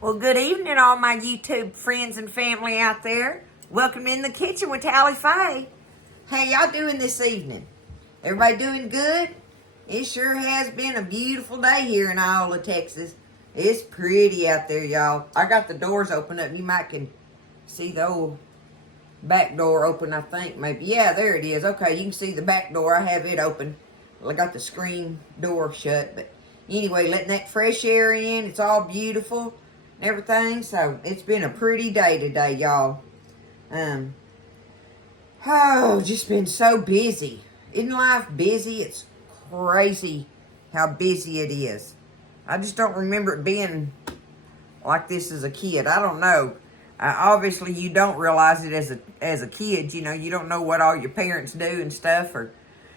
Well, good evening, all my YouTube friends and family out there. Welcome in the kitchen with Tally Faye. How y'all doing this evening? Everybody doing good? It sure has been a beautiful day here in Iola, Texas. It's pretty out there, y'all. I got the doors open up. You might can see the old back door open, I think. Maybe. Yeah, there it is. Okay, you can see the back door. I have it open. Well, I got the screen door shut, but anyway, letting that fresh air in. It's all beautiful and everything. So it's been a pretty day today, y'all. Just been so busy. Isn't life busy? It's crazy how busy it is. I just don't remember it being like this as a kid. I don't know. Obviously, you don't realize it as a kid. You know, you don't know what all your parents do and stuff, or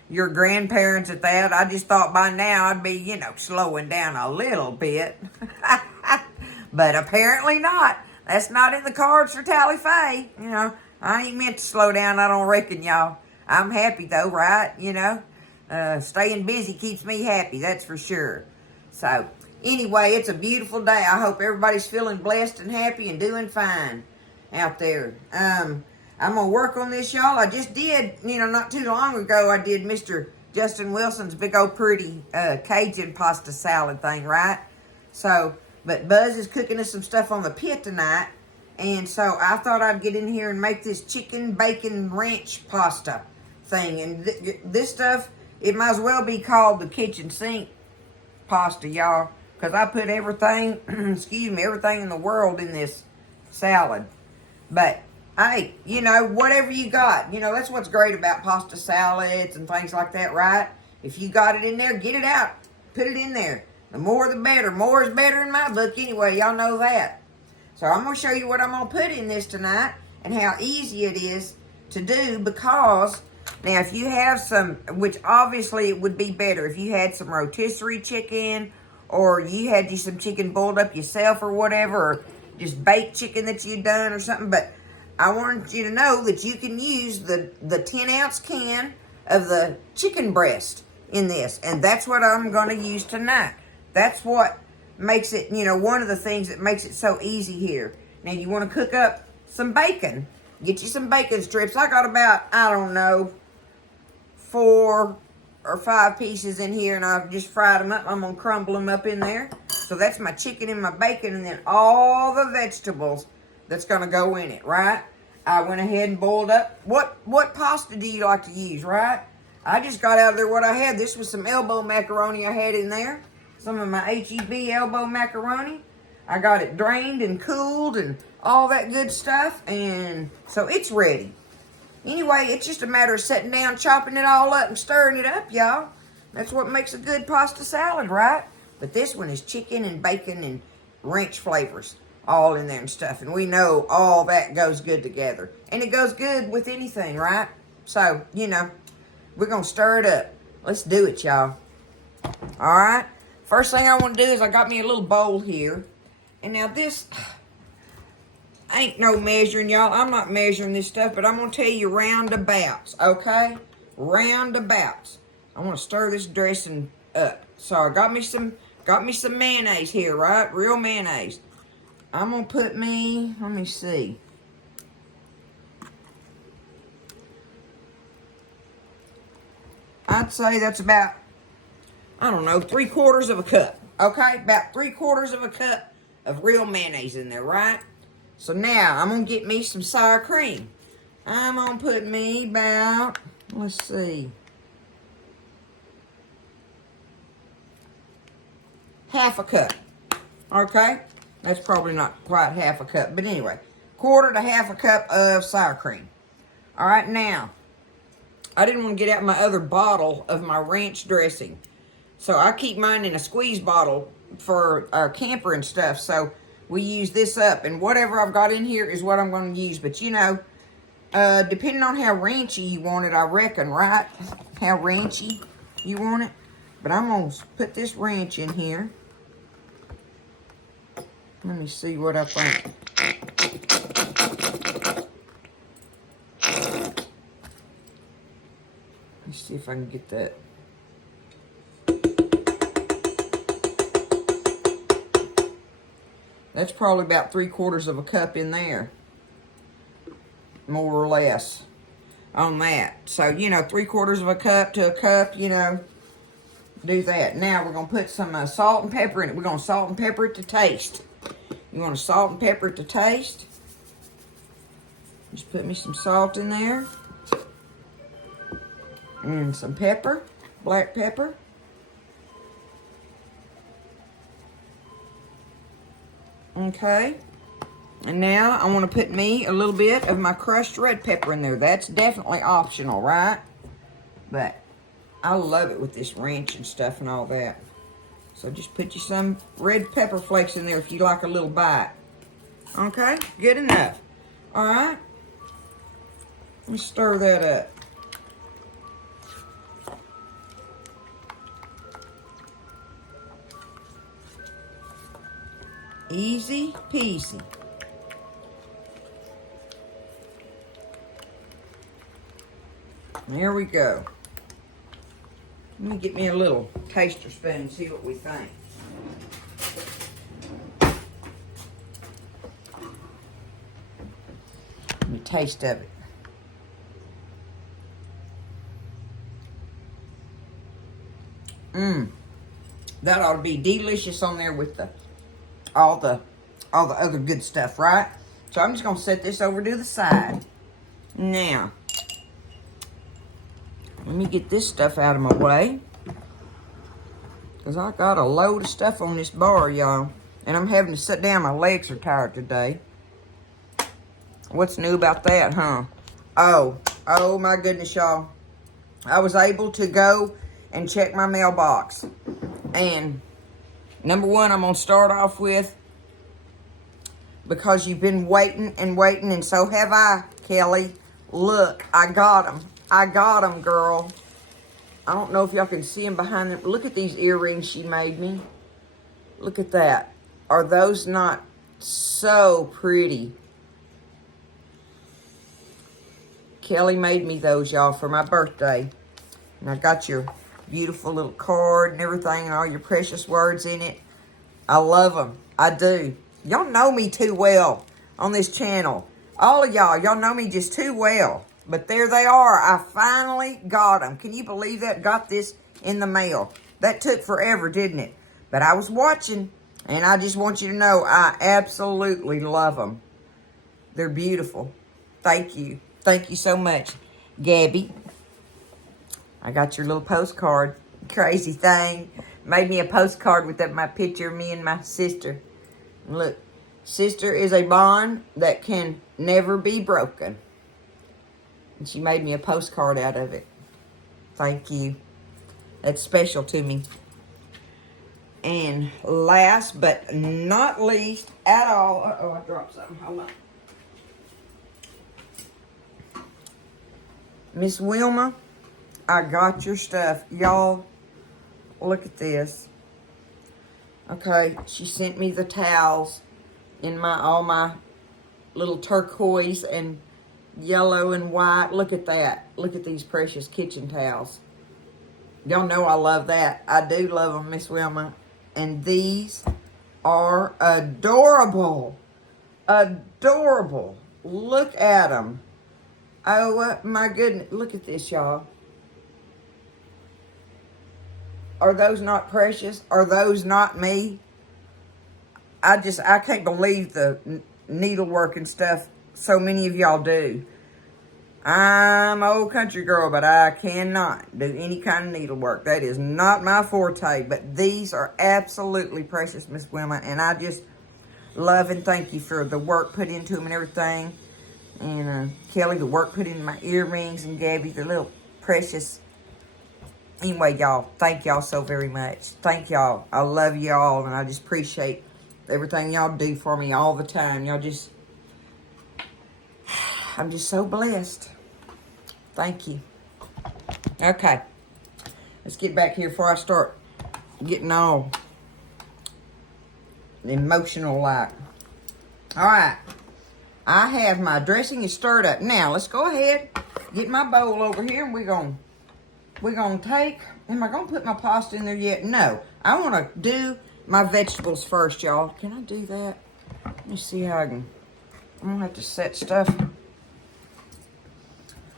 your grandparents at that. I just thought by now I'd be, slowing down a little bit. But apparently not. That's not in the cards for Tally Faye. I ain't meant to slow down, I don't reckon, y'all. I'm happy though, right? Staying busy keeps me happy, that's for sure. So, anyway, it's a beautiful day. I hope everybody's feeling blessed and happy and doing fine out there. I'm going to work on this, y'all. I just did, not too long ago, I did Mr. Justin Wilson's big old pretty Cajun pasta salad thing, right? So, but Buzz is cooking us some stuff on the pit tonight. And so I thought I'd get in here and make this chicken bacon ranch pasta thing. And this stuff, it might as well be called the kitchen sink pasta, y'all. Because I put everything, everything in the world in this salad. But, hey, whatever you got. That's what's great about pasta salads and things like that, right? If you got it in there, get it out. Put it in there. The more the better. More is better in my book anyway. Y'all know that. So I'm going to show you what I'm going to put in this tonight and how easy it is to do, because now if you have some, which obviously it would be better if you had some rotisserie chicken, or you had just some chicken boiled up yourself or whatever, or just baked chicken that you'd done or something. But I want you to know that you can use the 10-ounce can of the chicken breast in this. And that's what I'm going to use tonight. That's what makes it, one of the things that makes it so easy here. Now, you want to cook up some bacon. Get you some bacon strips. I got about, 4 or 5 pieces in here, and I've just fried them up. I'm going to crumble them up in there. So that's my chicken and my bacon, and then all the vegetables that's going to go in it, right? I went ahead and boiled up. What pasta do you like to use, right? I just got out of there what I had. This was some elbow macaroni I had in there. Some of my H-E-B elbow macaroni. I got it drained and cooled and all that good stuff. And so it's ready. Anyway, it's just a matter of sitting down, chopping it all up and stirring it up, y'all. That's what makes a good pasta salad, right? But this one is chicken and bacon and ranch flavors all in there and stuff. And we know all that goes good together. And it goes good with anything, right? So, we're going to stir it up. Let's do it, y'all. All right? First thing I want to do is I got me a little bowl here. And now this ain't no measuring, y'all. I'm not measuring this stuff, but I'm going to tell you roundabouts, okay? Roundabouts. I want to stir this dressing up. So I got me some mayonnaise here, right? Real mayonnaise. I'm going to put me, let me see. I'd say that's about, 3/4 of a cup. Okay, about 3/4 of a cup of real mayonnaise in there, right? So now I'm gonna get me some sour cream. I'm gonna put me about, let's see, half a cup. Okay, that's probably not quite half a cup, but anyway, 1/4 to half a cup of sour cream. All right, now I didn't want to get out my other bottle of my ranch dressing. So I keep mine in a squeeze bottle for our camper and stuff. So we use this up. And whatever I've got in here is what I'm going to use. But depending on how ranchy you want it, I reckon, right? How ranchy you want it. But I'm going to put this ranch in here. Let me see what I think. Let's see if I can get that. That's probably about 3/4 of a cup in there. More or less on that. So, you know, 3/4 of a cup to a cup, you know, do that. Now we're going to put some salt and pepper in it. We're going to salt and pepper it to taste. You want to salt and pepper it to taste? Just put me some salt in there. And some pepper, black pepper. Okay. And now I want to put me a little bit of my crushed red pepper in there. That's definitely optional, right? But I love it with this ranch and stuff and all that. So just put you some red pepper flakes in there if you like a little bite. Okay, good enough. All right. Let me stir that up. Easy peasy. There we go. Let me get me a little taster spoon and see what we think. Let me taste of it. That ought to be delicious on there with all the other good stuff, right? So I'm just gonna set this over to the side. Now, let me get this stuff out of my way, because I got a load of stuff on this bar, y'all. And I'm having to sit down. My legs are tired today. What's new about that, huh? Oh my goodness, y'all. I was able to go and check my mailbox. And number one, I'm going to start off with, because you've been waiting and waiting, and so have I, Kelly. Look, I got them. I got them, girl. I don't know if y'all can see them behind them. Look at these earrings she made me. Look at that. Are those not so pretty? Kelly made me those, y'all, for my birthday. And I got your beautiful little card and everything and all your precious words in it. I love them. I do. Y'all know me too well on this channel. All of y'all know me just too well. But there they are. I finally got them. Can you believe that? Got this in the mail. That took forever, didn't it? But I was watching, and I just want you to know I absolutely love them. They're beautiful. Thank you. Thank you so much, Gabby. I got your little postcard. Crazy thing. Made me a postcard with my picture of me and my sister. Look, sister is a bond that can never be broken. And she made me a postcard out of it. Thank you. That's special to me. And last but not least at all. Uh-oh, I dropped something. Hold on. Miss Wilma, I got your stuff. Y'all, look at this. Okay, she sent me the towels in all my little turquoise and yellow and white. Look at that. Look at these precious kitchen towels. Y'all know I love that. I do love them, Miss Wilma. And these are adorable. Adorable. Look at them. Oh, my goodness. Look at this, y'all. Are those not precious? Are those not me? I can't believe the needlework and stuff so many of y'all do. I'm an old country girl, but I cannot do any kind of needlework. That is not my forte. But these are absolutely precious, Miss Wilma. And I just love and thank you for the work put into them and everything. And Kelly, the work put into my earrings. And Gabby, the little precious. Anyway, y'all, thank y'all so very much. Thank y'all. I love y'all. And I just appreciate everything y'all do for me all the time. Y'all just... I'm just so blessed. Thank you. Okay. Let's get back here before I start getting all emotional like. All right. I have my dressing is stirred up. Now, let's go ahead. Get my bowl over here and we're going to take... Am I going to put my pasta in there yet? No. I want to do my vegetables first, y'all. Can I do that? Let me see how I'm gonna have to set stuff.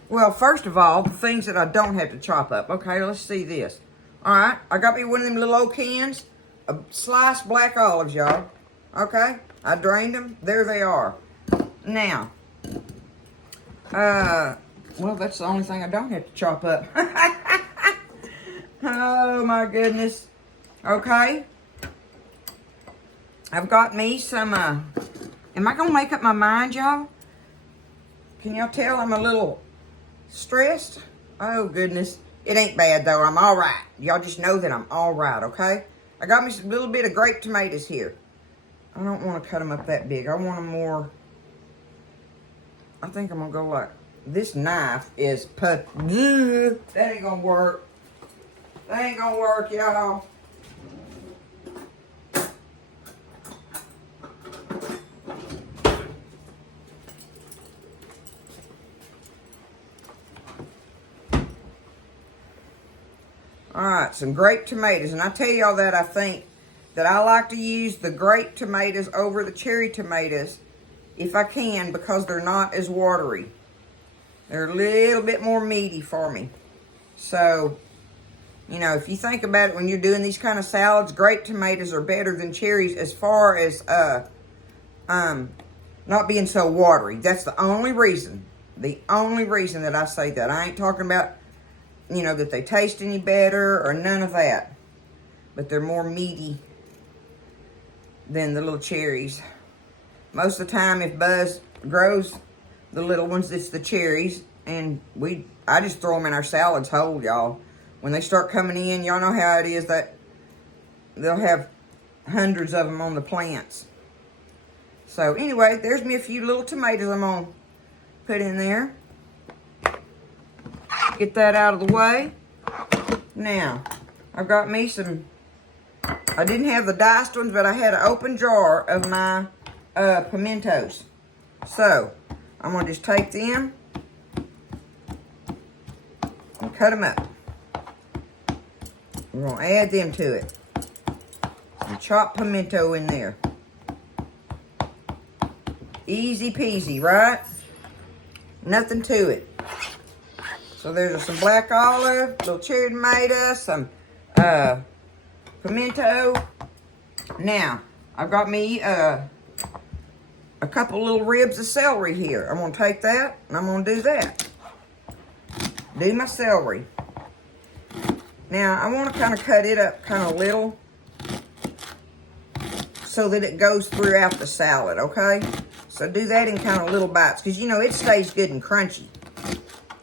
Well, first of all, the things that I don't have to chop up. Okay, let's see this. All right, I got me one of them little old cans of sliced black olives, y'all. Okay, I drained them. There they are. Now, well, that's the only thing I don't have to chop up. Oh, my goodness. Okay. I've got me some, am I going to make up my mind, y'all? Can y'all tell I'm a little stressed? Oh, goodness. It ain't bad, though. I'm all right. Y'all just know that I'm all right, okay? I got me a little bit of grape tomatoes here. I don't want to cut them up that big. I want them more, I think I'm going to go like, this knife is that ain't going to work. That ain't going to work, y'all. Alright, some grape tomatoes. And I tell y'all that I think that I like to use the grape tomatoes over the cherry tomatoes if I can, because they're not as watery. They're a little bit more meaty for me. So, you know, if you think about it, when you're doing these kind of salads, grape tomatoes are better than cherries as far as not being so watery. That's the only reason. The only reason that I say that. I ain't talking about, you know, that they taste any better or none of that. But they're more meaty than the little cherries. Most of the time, if Buzz grows the little ones, it's the cherries. And I just throw them in our salads whole, y'all. When they start coming in, y'all know how it is that they'll have hundreds of them on the plants. So anyway, there's me a few little tomatoes I'm going to put in there. Get that out of the way. Now, I've got me some, I didn't have the diced ones, but I had an open jar of my pimentos. So, I'm going to just take them and cut them up. We're going to add them to it. Some chopped pimento in there. Easy peasy, right? Nothing to it. So there's some black olive, little cherry tomato, some pimento. Now, I've got me a couple little ribs of celery here. I'm going to take that and I'm going to do that. Do my celery. Now, I want to kind of cut it up kind of little so that it goes throughout the salad, okay? So do that in kind of little bites because, you know, it stays good and crunchy.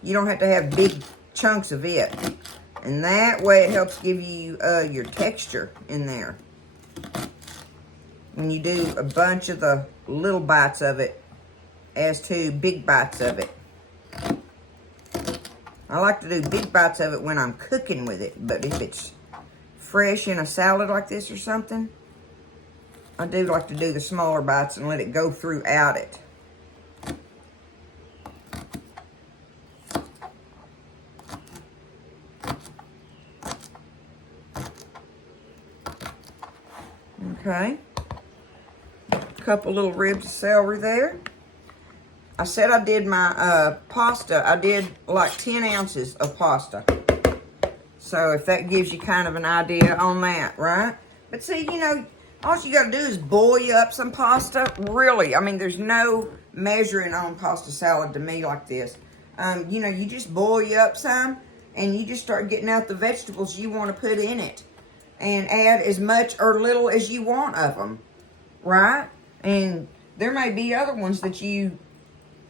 You don't have to have big chunks of it. And that way it helps give you your texture in there. When you do a bunch of the little bites of it as to big bites of it. I like to do big bites of it when I'm cooking with it. But if it's fresh in a salad like this or something, I do like to do the smaller bites and let it go throughout it. Okay. A couple little ribs of celery there. I said I did my pasta. I did like 10 ounces of pasta. So if that gives you kind of an idea on that, right? But see, you know, all you got to do is boil up some pasta. Really, I mean, there's no measuring on pasta salad to me like this. You know, you just boil up some and you just start getting out the vegetables you want to put in it. And add as much or little as you want of them, right? And there may be other ones that you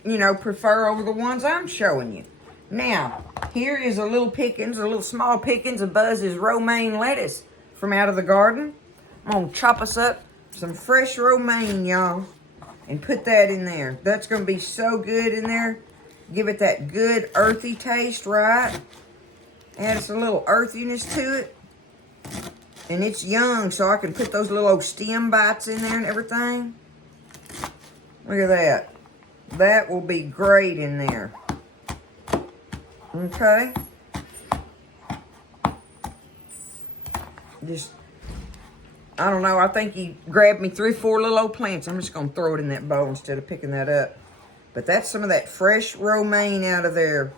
know, prefer over the ones I'm showing you. Now, here is a little pickings, a little small pickings of Buzz's romaine lettuce from out of the garden. I'm going to chop us up some fresh romaine, y'all, and put that in there. That's going to be so good in there. Give it that good earthy taste, right? Add us a little earthiness to it. And it's young, so I can put those little old stem bites in there and everything. Look at that. That will be great in there. Okay. I don't know. I think he grabbed me 3 or 4 little old plants. I'm just going to throw it in that bowl instead of picking that up. But that's some of that fresh romaine out of there.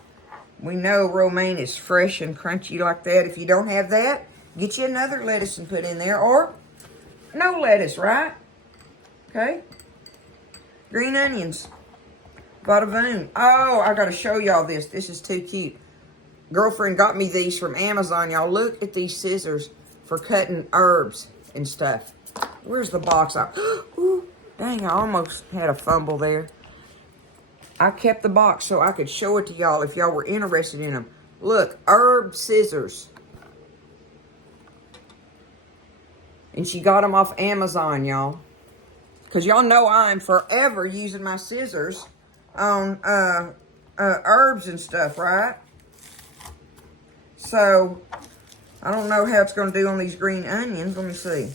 We know romaine is fresh and crunchy like that. If you don't have that, get you another lettuce and put in there. Or no lettuce, right? Okay. Green onions. Vadavoon. Oh, I got to show y'all this. This is too cute. Girlfriend got me these from Amazon. Y'all look at these scissors for cutting herbs and stuff. Where's the box? Ooh, dang, I almost had a fumble there. I kept the box so I could show it to y'all if y'all were interested in them. Look, herb scissors. And she got them off Amazon, y'all. Because y'all know I'm forever using my scissors on herbs and stuff, right? So, I don't know how it's going to do on these green onions. Let me see.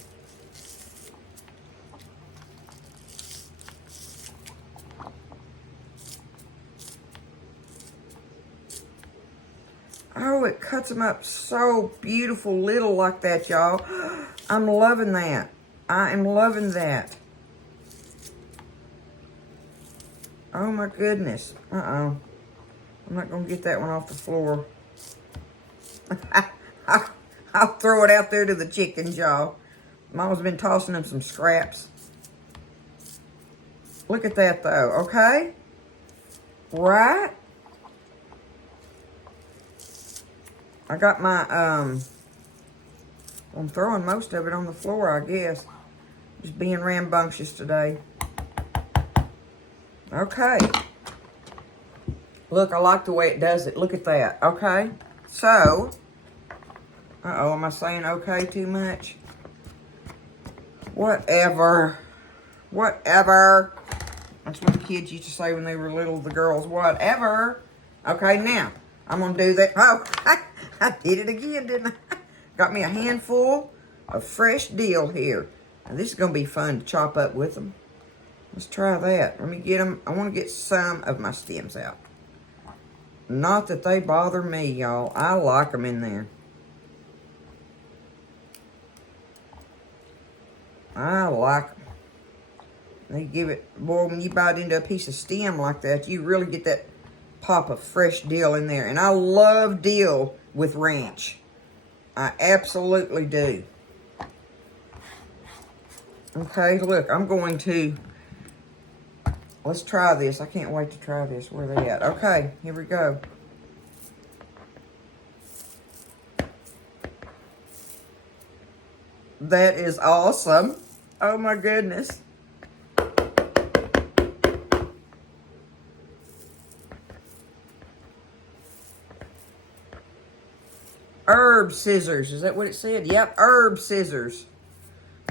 Oh, it cuts them up so beautiful little like that, y'all. I'm loving that. I am loving that. Oh, my goodness. Uh-oh. I'm not going to get that one off the floor. I'll throw it out there to the chickens, y'all. Mama's been tossing them some scraps. Look at that, though, okay? Right? I got my, I'm throwing most of it on the floor, I guess. Just being rambunctious today. Okay. Look, I like the way it does it. Look at that, okay? So, uh-oh, am I saying okay too much? Whatever. Whatever. That's what the kids used to say when they were little, the girls. Whatever. Okay, now, I'm going to do that. Oh, I did it again, didn't I? Got me a handful of fresh dill here. Now, this is going to be fun to chop up with them. Let's try that. Let me get them. I want to get some of my stems out. Not that they bother me, y'all. I like them in there. I like them. They give it, boy, when you bite into a piece of stem like that, you really get that pop of fresh dill in there. And I love dill with ranch. I absolutely do. Okay, look, I'm going to, let's try this. I can't wait to try this. Where are they at? Okay, here we go. That is awesome. Oh my goodness. Herb scissors. Is that what it said? Yep, herb scissors.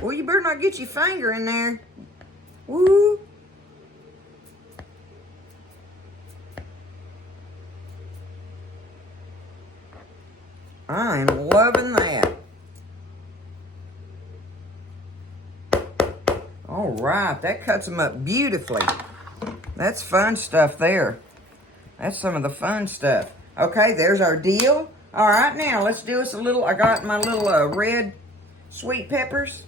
Well, you better not get your finger in there. Woo. I am loving that. All right, that cuts them up beautifully. That's fun stuff there. That's some of the fun stuff. Okay, there's our dill. All right, now let's do us a little, I got my little red sweet peppers.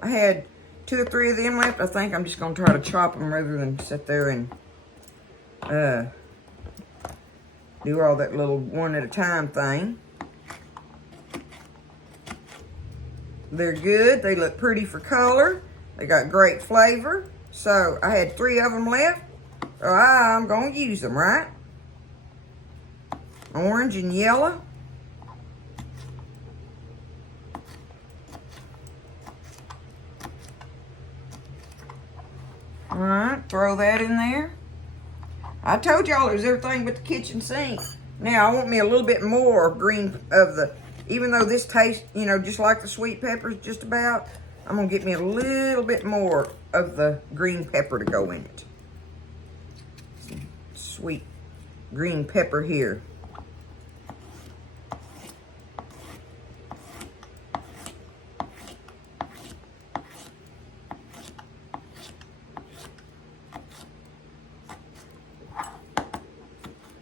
I had 2 or 3 of them left. I think I'm just going to try to chop them rather than sit there and do all that little one at a time thing. They're good. They look pretty for color. They got great flavor. So I had 3 of them left. So I'm going to use them, right? Orange and yellow. All right, throw that in there. I told y'all it was everything but the kitchen sink. Now, I want me a little bit more green of the, even though this tastes, you know, just like the sweet peppers just about, I'm going to get me a little bit more of the green pepper to go in it. Some sweet green pepper here.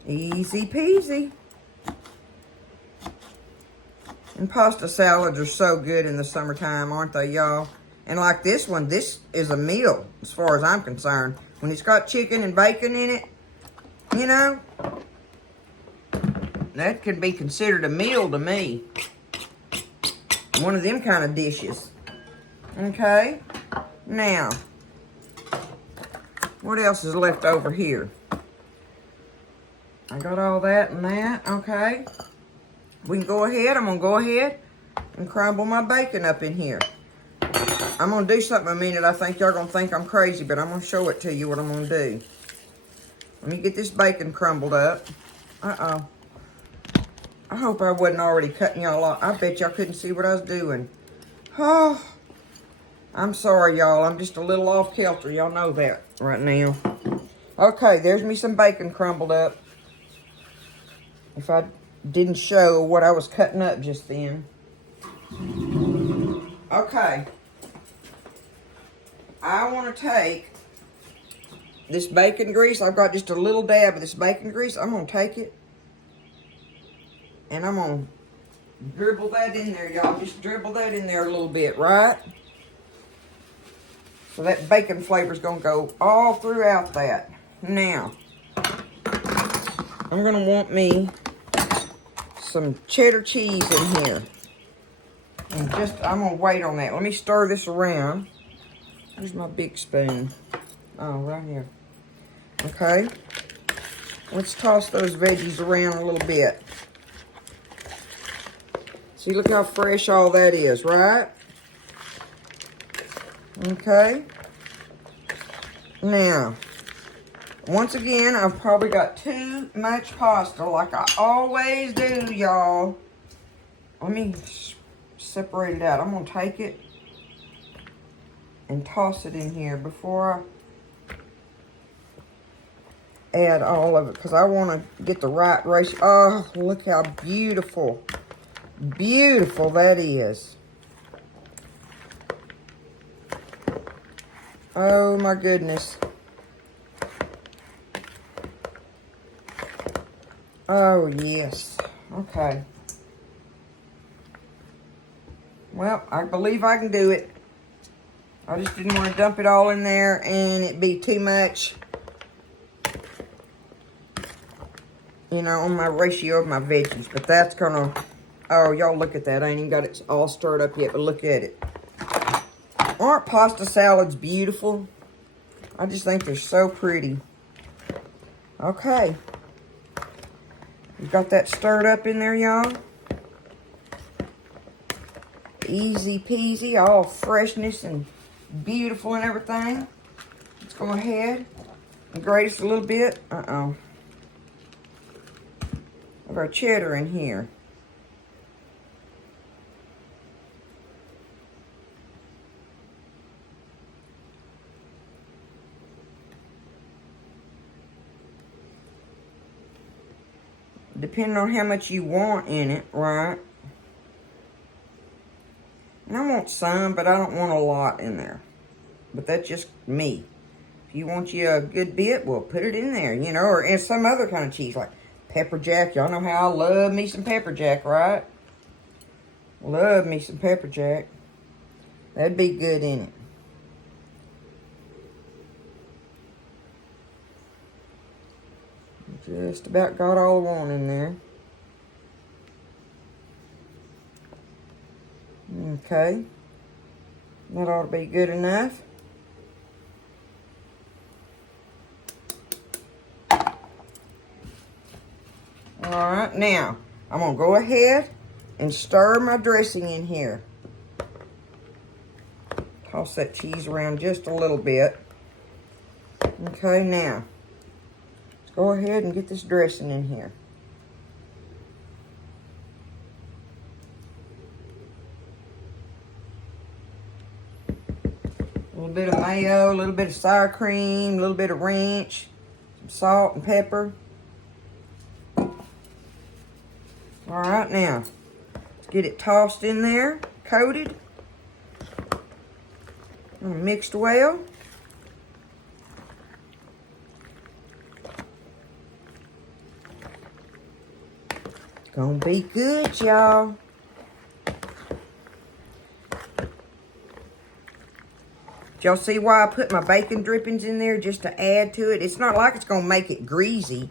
Easy peasy. And pasta salads are so good in the summertime, aren't they, y'all? And like this one, this is a meal as far as I'm concerned. When it's got chicken and bacon in it, you know, that could be considered a meal to me. One of them kind of dishes. Okay. Now, what else is left over here? I got all that and that. Okay. We can go ahead. I'm going to go ahead and crumble my bacon up in here. I'm going to do something in a minute. I think y'all going to think I'm crazy, but I'm going to show it to you what I'm going to do. Let me get this bacon crumbled up. Uh-oh. I hope I wasn't already cutting y'all off. I bet y'all couldn't see what I was doing. Oh, I'm sorry, y'all. I'm just a little off kilter. Y'all know that right now. Okay, there's me some bacon crumbled up. If I didn't show what I was cutting up just then. Okay. I want to take this bacon grease. I've got just a little dab of this bacon grease. I'm going to take it. And I'm going to dribble that in there, y'all. Just dribble that in there a little bit, right? So that bacon flavor is going to go all throughout that. Now, I'm going to want me some cheddar cheese in here. And I'm going to wait on that. Let me stir this around. Here's my big spoon. Oh, right here. Okay. Let's toss those veggies around a little bit. See, look how fresh all that is, right? Okay. Now, once again, I've probably got too much pasta, like I always do, y'all. Let me separate it out. I'm going to take it and toss it in here before I add all of it, because I want to get the right ratio. Oh, look how beautiful that is. Oh my goodness. Oh yes. Okay. Well, I believe I can do it. I just didn't want to dump it all in there and it be too much, you know, on my ratio of my veggies. But that's gonna, oh, y'all look at that. I ain't even got it all stirred up yet, but look at it. Aren't pasta salads beautiful? I just think they're so pretty. Okay. You've got that stirred up in there, y'all. Easy peasy, all freshness and beautiful and everything. Let's go ahead and grate us a little bit. Of our cheddar in here. Depending on how much you want in it, right? And I want some, but I don't want a lot in there. But that's just me. If you want you a good bit, well, put it in there, you know, or in some other kind of cheese, like pepper jack. Y'all know how I love me some pepper jack, right? Love me some pepper jack. That'd be good in it. Just about got all I want in there. Okay. That ought to be good enough. Alright, now, I'm going to go ahead and stir my dressing in here. Toss that cheese around just a little bit. Okay, now, let's go ahead and get this dressing in here. A little bit of mayo, a little bit of sour cream, a little bit of ranch, some salt and pepper. All right, now, let's get it tossed in there, coated, and mixed well. Gonna be good, y'all. Y'all see why I put my bacon drippings in there just to add to it? It's not like it's going to make it greasy,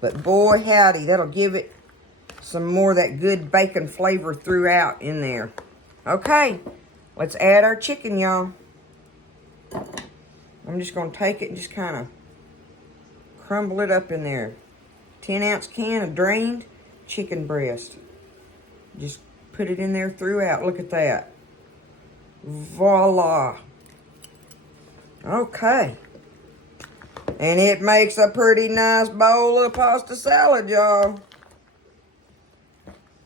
but boy howdy, that'll give it some more of that good bacon flavor throughout in there. Okay, let's add our chicken, y'all. I'm just going to take it and just kind of crumble it up in there. 10-ounce can of drained chicken breast. Just put it in there throughout. Look at that. Voila. Okay. And it makes a pretty nice bowl of pasta salad, y'all.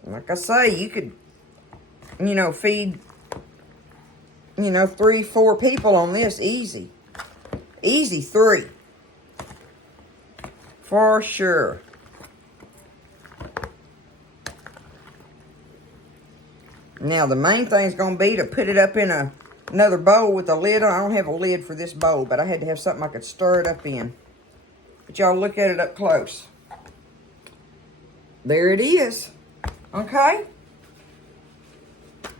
Like I say, you could, feed, 3, 4 people on this easy. Easy 3. For sure. Now, the main thing is going to be to put it up in another bowl with a lid on. I don't have a lid for this bowl, but I had to have something I could stir it up in. But y'all look at it up close. There it is. Okay?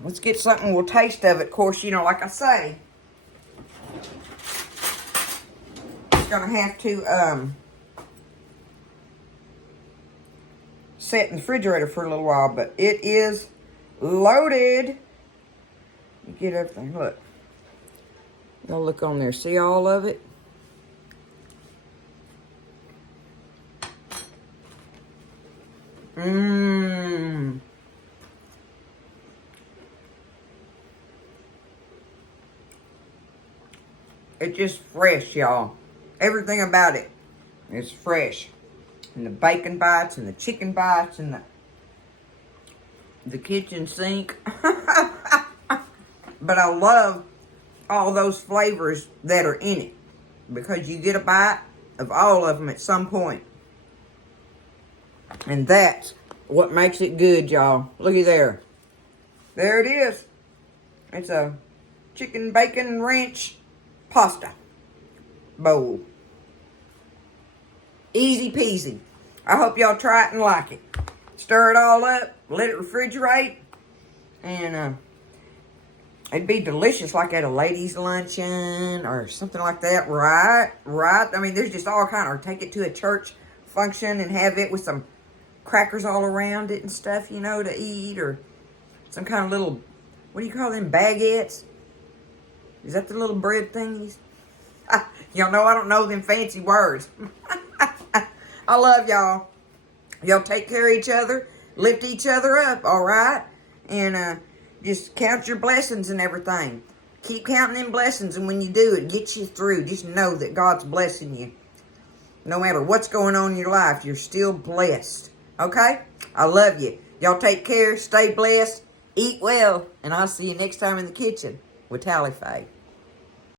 Let's get something we'll taste of it. Of course, like I say, it's going to have to set in the refrigerator for a little while, but it is loaded. You get everything. Look. Y'all look on there. See all of it? Mmm. It's just fresh, y'all. Everything about it is fresh. And the bacon bites and the chicken bites and the kitchen sink. But I love all those flavors that are in it, because you get a bite of all of them at some point. And that's what makes it good, y'all. Looky there. There it is. It's a chicken bacon ranch pasta bowl. Easy peasy. I hope y'all try it and like it. Stir it all up, let it refrigerate, and it'd be delicious like at a ladies' luncheon or something like that, right? I mean, there's just all kind of, or take it to a church function and have it with some crackers all around it and stuff, to eat, or some kind of little, what do you call them, baguettes? Is that the little bread thingies? Y'all know I don't know them fancy words. I love y'all. Y'all take care of each other. Lift each other up, all right? And just count your blessings and everything. Keep counting them blessings, and when you do, it gets you through. Just know that God's blessing you. No matter what's going on in your life, you're still blessed. Okay? I love you. Y'all take care. Stay blessed. Eat well. And I'll see you next time in the kitchen with Tally Faye.